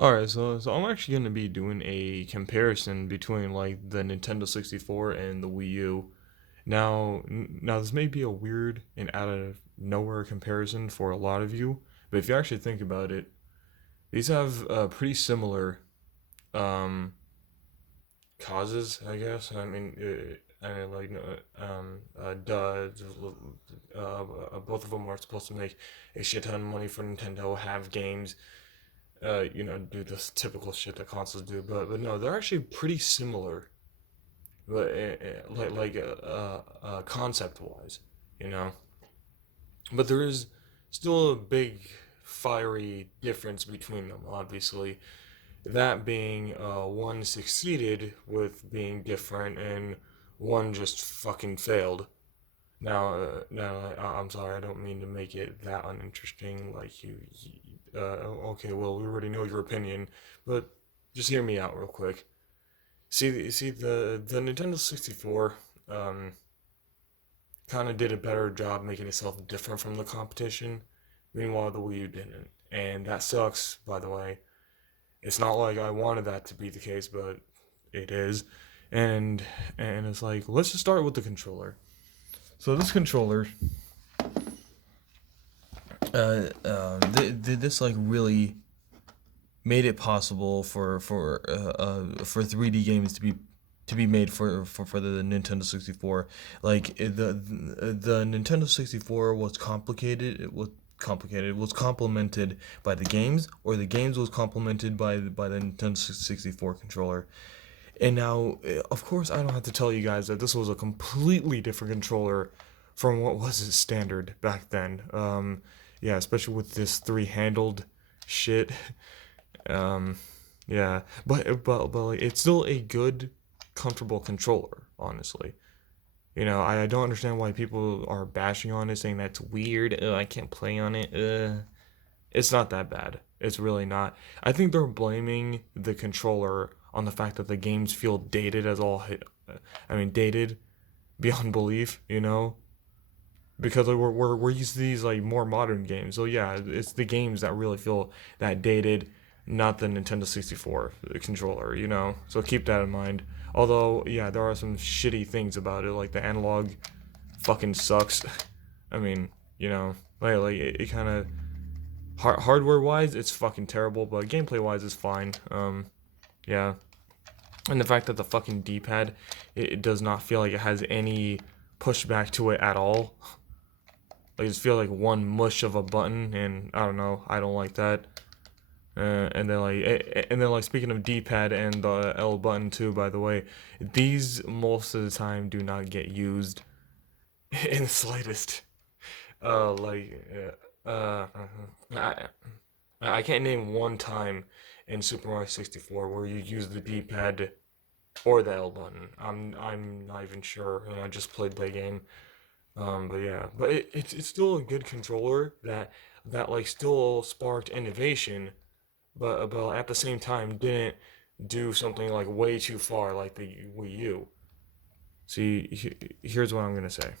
All right, so I'm actually gonna be doing a comparison between like the Nintendo 64 and the Wii U. Now this may be a weird and out of nowhere comparison for a lot of you, but if you actually think about it, these have pretty similar um, causes, I guess. Like both of them are supposed to make a shit ton of money for Nintendo, have games, do this typical shit that consoles do. But no, they're actually pretty similar, but concept wise, you know. But there is still a big fiery difference between them, obviously. That being one succeeded with being different, and one just fucking failed. I'm sorry, I don't mean to make it that uninteresting. Like okay, well, we already know your opinion, but just hear me out real quick. See the Nintendo 64 um, kind of did a better job making itself different from the competition. Meanwhile, the Wii U didn't, and that sucks. By the way, it's not like I wanted that to be the case, but it is. And and it's like let's just start with the controller. So this controller, this like really made it possible for 3D games to be made for the Nintendo 64. Like the Nintendo 64 was complicated. It was complemented by the games, or the games was complemented by the Nintendo 64 controller. And now, of course, I don't have to tell you guys that this was a completely different controller from what was its standard back then. Yeah, especially with this three-handled shit. Um, yeah, but like, it's still a good, comfortable controller. Honestly, I don't understand why people are bashing on it, saying that's weird. I can't play on it. It's not that bad. It's really not. I think they're blaming the controller on the fact that the games feel dated as all hit. I mean, dated beyond belief. Because like, we're used to these like more modern games. So yeah, it's the games that really feel that dated, not the Nintendo 64 controller. So keep that in mind. Although yeah, there are some shitty things about it, like the analog fucking sucks. I mean, like it kind of hardware wise, it's fucking terrible, but gameplay wise, it's fine. Yeah, and the fact that the fucking D-pad, it does not feel like it has any pushback to it at all. Like, it just feel like one mush of a button, and I don't know, I don't like that. And then speaking of D-pad and the L button too, by the way, these most of the time do not get used in the slightest. Uh, like, I, I can't name one time in Super Mario 64 where you use the D-pad or the L button. I'm not even sure, and I just played that game. But yeah, but it's still a good controller that like still sparked innovation, but at the same time didn't do something like way too far like the Wii U. See, here's what I'm gonna say.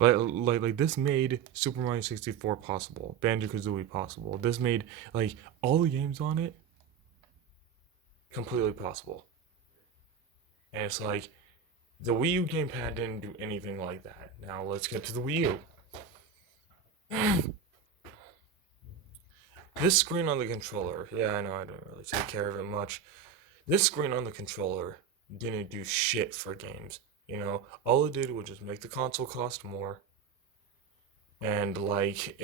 Like this made Super Mario 64 possible, Banjo Kazooie possible. This made like all the games on it completely possible. And it's like the Wii U gamepad didn't do anything like that. Now let's get to the Wii U. This screen on the controller, yeah, I know I don't really take care of it much. This screen on the controller didn't do shit for games. All it did was just make the console cost more, and like,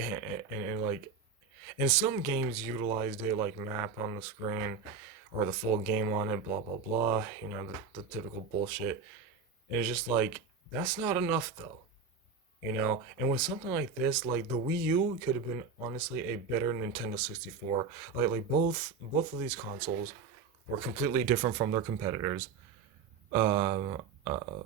and some games utilized it like map on the screen or the full game on it, blah blah blah. The typical bullshit. And it's just like that's not enough though. And with something like this, like the Wii U could have been honestly a better Nintendo 64. Like both of these consoles were completely different from their competitors. Um, uh,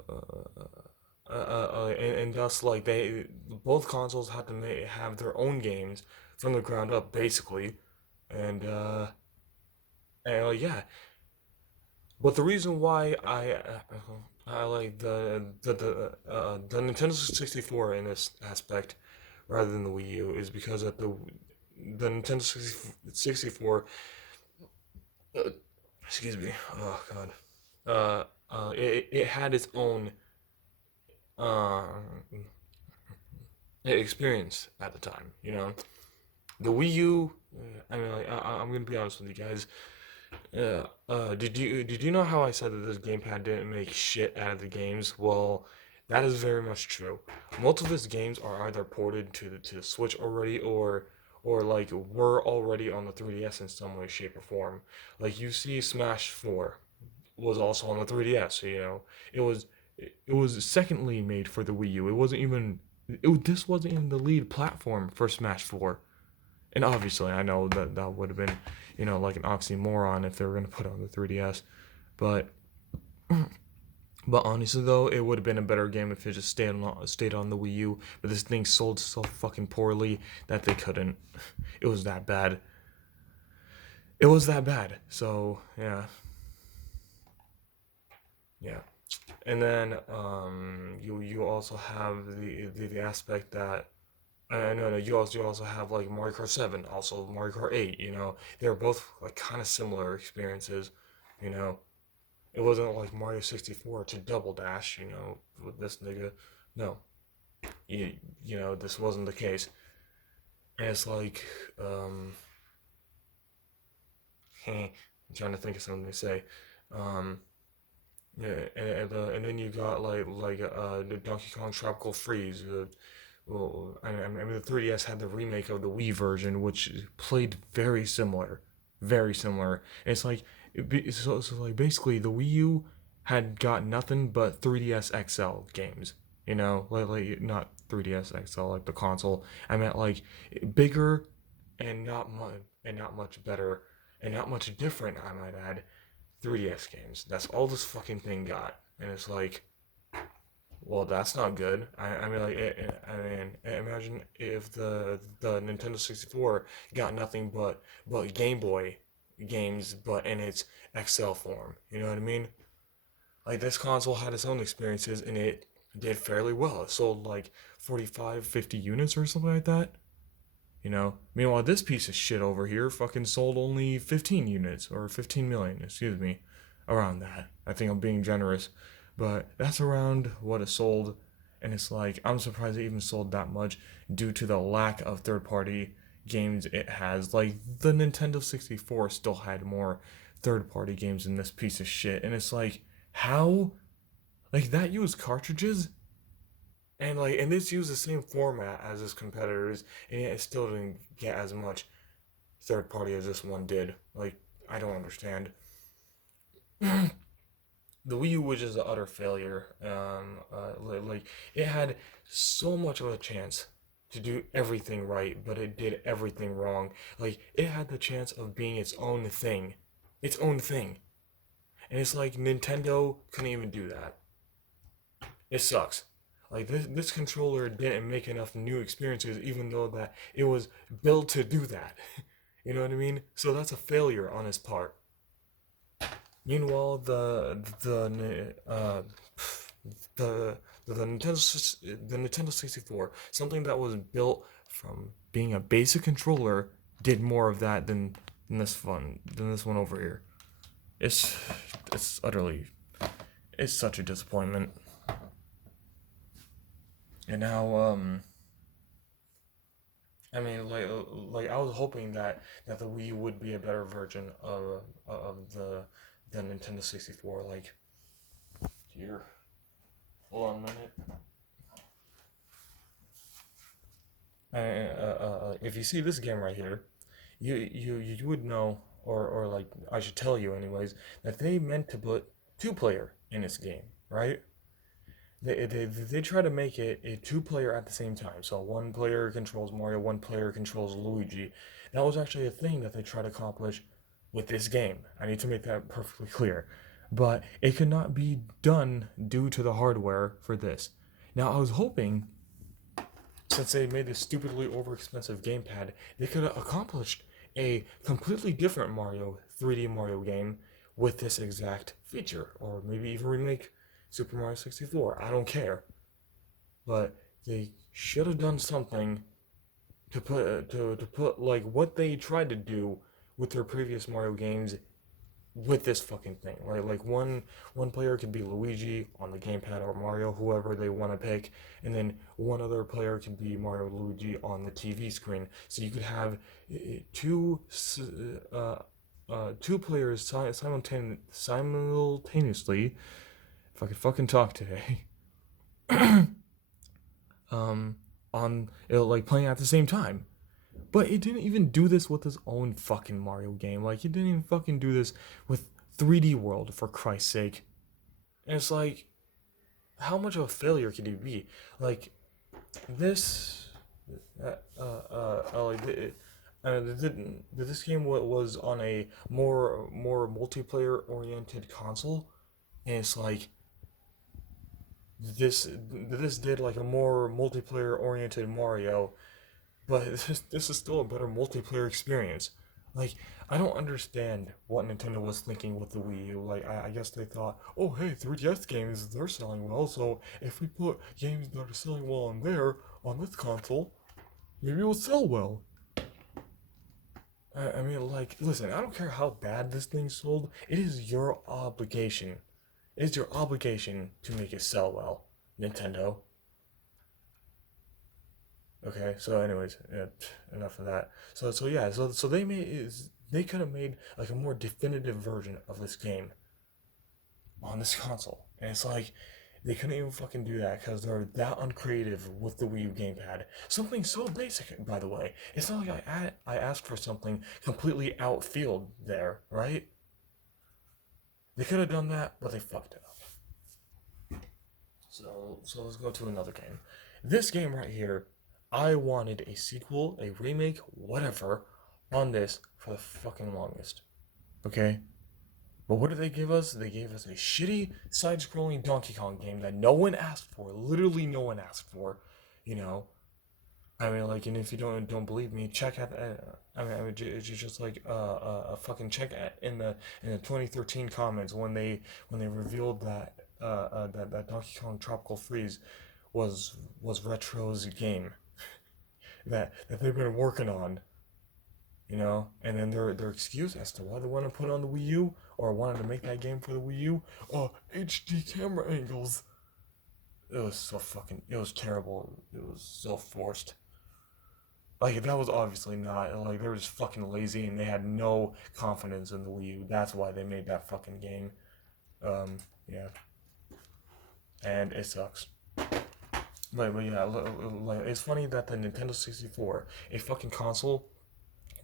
and thus like they both consoles had to have their own games from the ground up basically, and yeah. But the reason why I like the Nintendo 64 in this aspect rather than the Wii U is because of the the Nintendo 64, uh, excuse me, oh god, it had its own uh, experience at the time. You know, the Wii U. I mean, like, I'm gonna be honest with you guys. Did you know how I said that this gamepad didn't make shit out of the games? Well, that is very much true. Most of these games are either ported to the Switch already, or like were already on the 3DS in some way, shape, or form. Like you see, Smash 4 was also on the 3DS. You know, it was it was secondly made for the Wii U. It wasn't even this wasn't even the lead platform for Smash 4. And obviously, I know that that would have been, like an oxymoron if they were going to put it on the 3DS. But but honestly though, it would have been a better game if it just stayed on the Wii U. But this thing sold so fucking poorly that they couldn't. It was that bad. It was that bad. So yeah, yeah. And then you also have the aspect that no, you also have like Mario Kart 7, also Mario Kart 8. They're both like kind of similar experiences. You know, it wasn't like Mario 64 to Double Dash. With this nigga. No, this wasn't the case. And it's like, I'm trying to think of something to say. Um, yeah, and then you got the Donkey Kong Tropical Freeze. Well, I mean, the 3DS had the remake of the Wii version, which played very similar. And it's like, so like basically the Wii U had got nothing but 3DS XL games. Like not 3DS XL like the console. I meant like bigger and not much better and not much different. I might add 3DS games. That's all this fucking thing got, and it's like, well, that's not good. I mean, like, I mean, imagine if the Nintendo 64 got nothing but Game Boy games, but in its XL form. You know what I mean? Like this console had its own experiences, and it did fairly well. It sold like 45, 50 units or something like that. Meanwhile, this piece of shit over here fucking sold only 15 units or 15 million, excuse me, around that. I think I'm being generous, but that's around what it sold. And it's like, I'm surprised it even sold that much due to the lack of third party games it has. Like, the Nintendo 64 still had more third party games than this piece of shit. And it's like, how? Like, that used cartridges? And this used the same format as its competitors, and yet it still didn't get as much third party as this one did. Like, I don't understand. The Wii U was just an utter failure. Like it had so much of a chance to do everything right, but it did everything wrong. Like it had the chance of being its own thing, and it's like Nintendo couldn't even do that. It sucks. Like this controller didn't make enough new experiences, even though that it was built to do that. You know what I mean? So that's a failure on his part. Meanwhile, the Nintendo 64, something that was built from being a basic controller, did more of that than this one over here. It's it's utterly it's such a disappointment. And now, I mean, like I was hoping that the Wii would be a better version of the Nintendo 64. Like here, hold on a minute. If you see this game right here, you would know, or like I should tell you anyways, that they meant to put two-player in this game, right? They try to make it a two-player at the same time. So one player controls Mario, one player controls Luigi. That was actually a thing that they tried to accomplish with this game. I need to make that perfectly clear. But it could not be done due to the hardware for this. Now I was hoping, since they made this stupidly overexpensive gamepad, they could have accomplished a completely different 3D Mario game with this exact feature, or maybe even remake Super Mario 64. I don't care, but they should have done something to put like what they tried to do with their previous Mario games with this fucking thing. Like one player could be Luigi on the gamepad or Mario, whoever they want to pick, and then one other player could be Mario Luigi on the TV screen. So you could have two uh, two players simultaneously. If I could fucking talk today, um, on like playing at the same time. But it didn't even do this with its own fucking Mario game. Like, it didn't even fucking do this with 3D World, for Christ's sake. And it's like, how much of a failure could it be? Like, this. Like, this game was on a more multiplayer oriented console, and it's like this did like a more multiplayer oriented Mario, but this is still a better multiplayer experience. Like, I don't understand what Nintendo was thinking with the Wii U. Like, I guess they thought, oh, hey, 3DS games, they're selling well, so if we put games that are selling well on there, on this console, maybe it will sell well. I mean, like, listen, I don't care how bad this thing sold, it is your obligation. It is your obligation to make it sell well, Nintendo. Okay, so anyways, yeah, enough of that. So yeah, so they could have made like a more definitive version of this game on this console, and it's like they couldn't even fucking do that because they're that uncreative with the Wii U gamepad. Something so basic, by the way. It's not like I asked for something completely outfield there, right? They could have done that, but they fucked it up. So let's go to another game. This game right here, I wanted a sequel, a remake, whatever, on this for the fucking longest. Okay? But what did they give us? They gave us a shitty side-scrolling Donkey Kong game that no one asked for. Literally no one asked for. You know? I mean, like, and if you don't believe me, check out. It's just like fucking check in the 2013 comments when they revealed that that Donkey Kong Tropical Freeze was Retro's game that they've been working on, you know, and then their excuse as to why they want to put it on the Wii U or wanted to make that game for the Wii U, HD camera angles. It was so fucking. It was terrible. It was so forced. Like, that was obviously not like they were just fucking lazy and they had no confidence in the Wii U. That's why they made that fucking game. Yeah, and it sucks. But yeah, like, it's funny that the Nintendo 64, a fucking console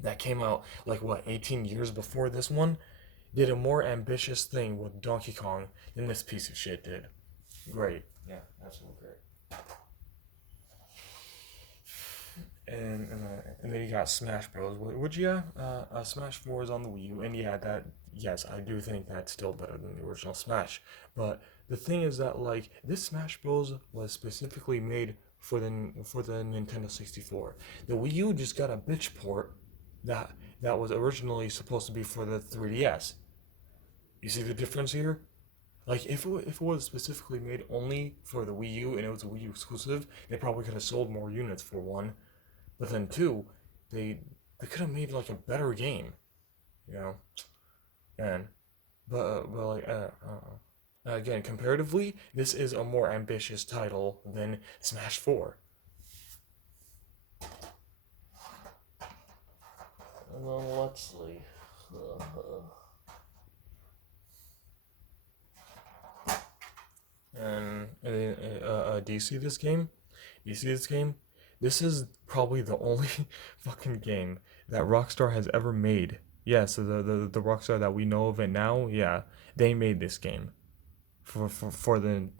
that came out like what 18 years before this one, did a more ambitious thing with Donkey Kong than this piece of shit did. Great, yeah, absolutely great. And then you got Smash Bros. Which yeah, Smash 4 is on the Wii U, and yeah, that yes, I do think that's still better than the original Smash. But the thing is that like this Smash Bros. Was specifically made for the Nintendo 64. The Wii U just got a bitch port that was originally supposed to be for the 3DS. You see the difference here? Like if it was specifically made only for the Wii U and it was a Wii U exclusive, they probably could have sold more units for one. But then two, they could have made like a better game, you know. And but like again, comparatively, this is a more ambitious title than Smash Four. And then let's see. And do you see this game? Do you see this game? This is probably the only fucking game that Rockstar has ever made. Yeah, so the Rockstar that we know of it now, yeah, they made this game for the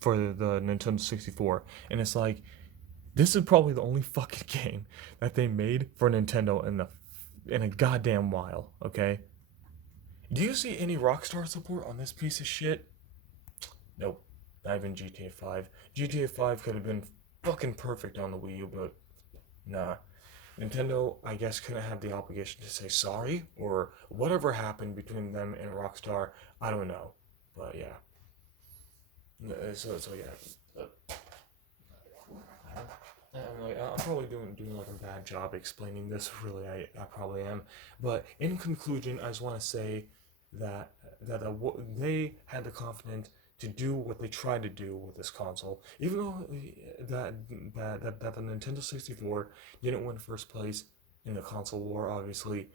Nintendo 64, and it's like this is probably the only fucking game that they made for Nintendo in a goddamn while. Okay, do you see any Rockstar support on this piece of shit? Nope, not even GTA 5. GTA 5 could have been fucking perfect on the Wii U, but nah. Nintendo, I guess, couldn't have the obligation to say sorry or whatever happened between them and Rockstar. I don't know, but yeah. So yeah. I'm probably doing like a bad job explaining this. Really, I probably am. But in conclusion, I just want to say that they had the confidence to do what they tried to do with this console, even though that the Nintendo 64 didn't win first place in the console war. Obviously,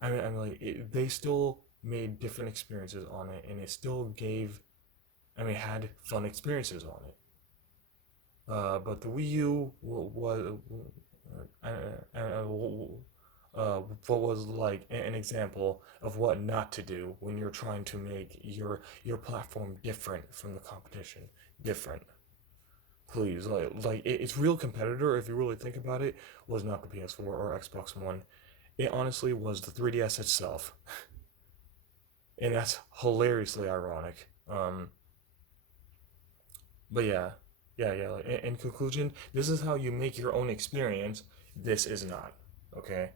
they still made different experiences on it, and it still gave. Had fun experiences on it. But the Wii U was uh, uh, what was like an example of what not to do when you're trying to make your platform different from the competition. Different, please. Its real competitor, if you really think about it, was not the PS4 or Xbox One. It honestly was the 3DS itself, and that's hilariously ironic. But yeah, yeah. Like, in conclusion, this is how you make your own experience. This is not okay.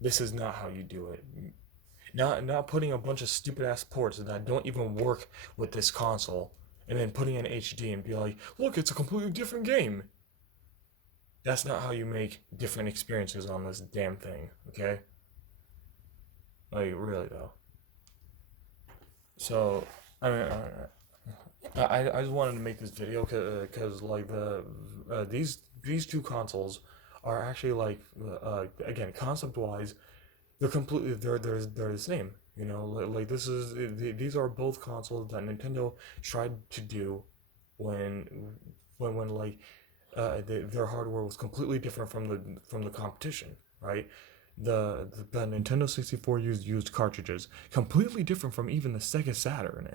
This is not how you do it. Not putting a bunch of stupid ass ports that don't even work with this console, and then putting in HD and be like, look, it's a completely different game. That's not how you make different experiences on this damn thing. Okay, like really though. So I mean, I just wanted to make this video because like these two consoles are actually like again concept wise they're the same. You know, like these are both consoles that Nintendo tried to do when their hardware was completely different from the competition, right? The Nintendo 64 used cartridges completely different from even the Sega Saturn,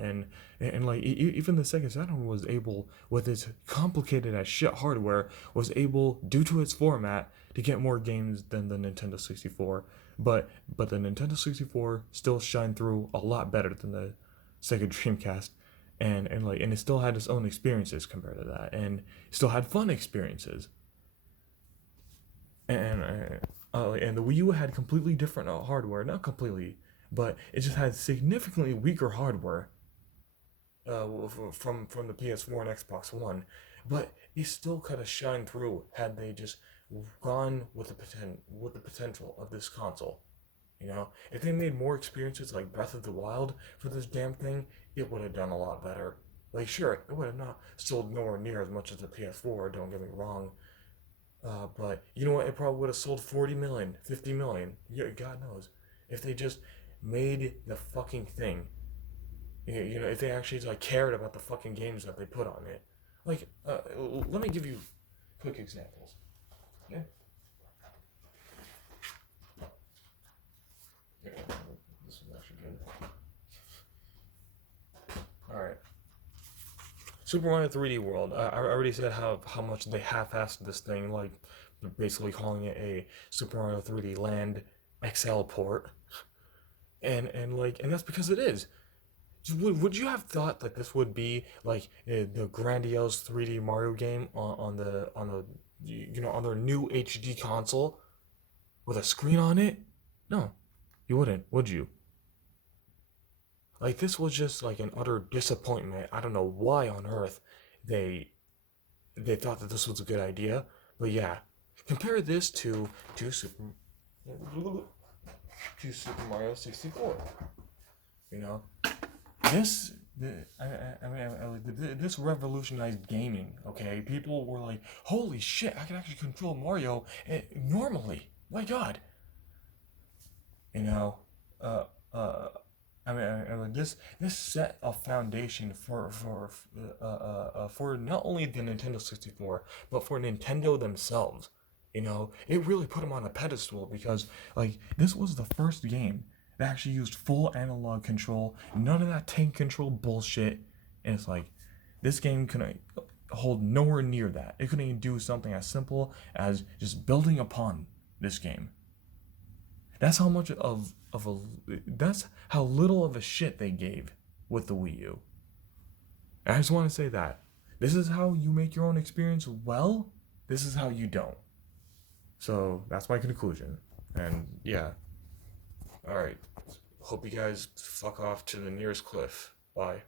and like even the Sega Saturn was able, with its complicated as shit hardware, was able, due to its format, to get more games than the Nintendo 64. But the Nintendo 64 still shined through a lot better than the Sega Dreamcast, and it still had its own experiences compared to that, and still had fun experiences. And the Wii U had completely different hardware, not completely, but it just had significantly weaker hardware from the PS4 and Xbox One, but it still could have shined through had they just gone with the potential of this console. You know, if they made more experiences like Breath of the Wild for this damn thing, it would have done a lot better. Like, sure, it would have not sold nowhere near as much as the PS4. Don't get me wrong, but you know what? It probably would have sold 40 million, 50 million. Yeah, God knows. If they just made the fucking thing. You know, if they actually like cared about the fucking games that they put on it. Like, let me give you quick examples. Yeah. Yeah. This is actually good. All right. Super Mario 3D World. I already said how much they half-assed this thing, like basically calling it a Super Mario 3D Land XL port, and that's because it is. Would you have thought that this would be like the grandiose 3D Mario game on the on their new HD console with a screen on it? No, you wouldn't, would you? Like this was just like an utter disappointment. I don't know why on earth they they thought that this was a good idea, but yeah, compare this to Super Mario 64. You know, this this revolutionized gaming. Okay, people were like, "Holy shit! I can actually control Mario normally." My God, you know, uh, uh, this set a foundation for not only the Nintendo 64 but for Nintendo themselves. You know, it really put them on a pedestal because like this was the first game that actually used full analog control, none of that tank control bullshit, and it's like this game couldn't hold nowhere near that. It couldn't even do something as simple as just building upon this game. That's how much of a that's how little of a shit they gave with the Wii U. And I just want to say that this is how you make your own experience well. This is how you don't. So that's my conclusion. And yeah, all right. Hope you guys fuck off to the nearest cliff. Bye.